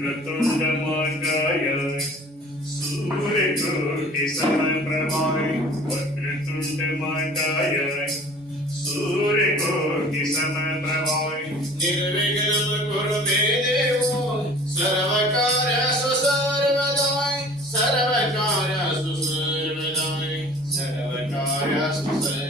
വക്രതുണ്ടമാകായ സൂര്യകോട്ടി സമപ്രമായി വക്രതുണ്ടമാകായ സൂര്യകോട്ടി സമപ്രമായി നിർവികൽമ കുറുതേ ദേവോ സർവകാര സുസർവദായി സർവകാര സുസർവദായി സർവകാര സുസർവദായി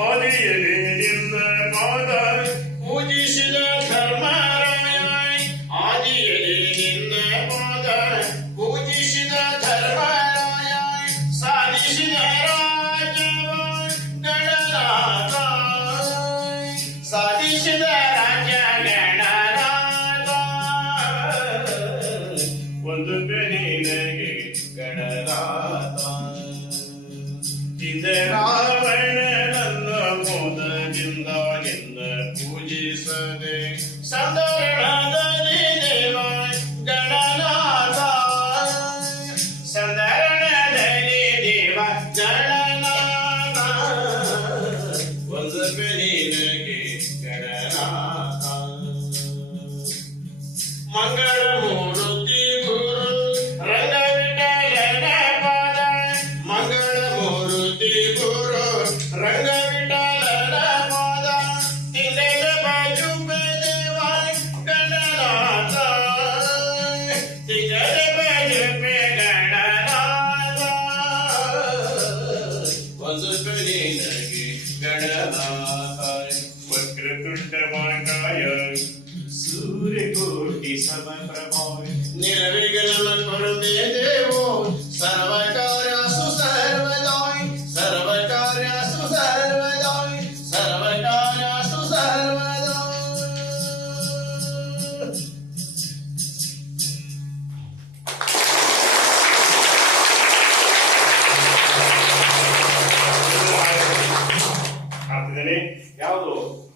ಆದಿಯಲ್ಲಿ ನಿನ್ನ ಪಾದ ಪೂಜಿಸಿದ ಧರ್ಮರಾಯ ಗಣನಾಥ ಚಿದ ರಾವಣನನ್ನ ಮೋದದಿಂದ ನಿನ್ನ ಪೂಜಿಸದೆ ಸಂದರಣದಲ್ಲಿ ದೇವ ಗಣನಾಥ ಸಂದರಣದಲ್ಲಿ ದೇವ ಗಣನಾಥ ಒಂದು ಬೆನಿನಗೆ ಗಣನಾಥ ಮಂಗಳ ವಕ್ರತುಂಡಮಾಕಾಯ ಸೂರ್ಯಕೋಟಿ ಸಮಪ್ರಭಾಯ ನಿರ್ವಿಘ್ನ ಕೊರತೆ ದೇವೋ pasado.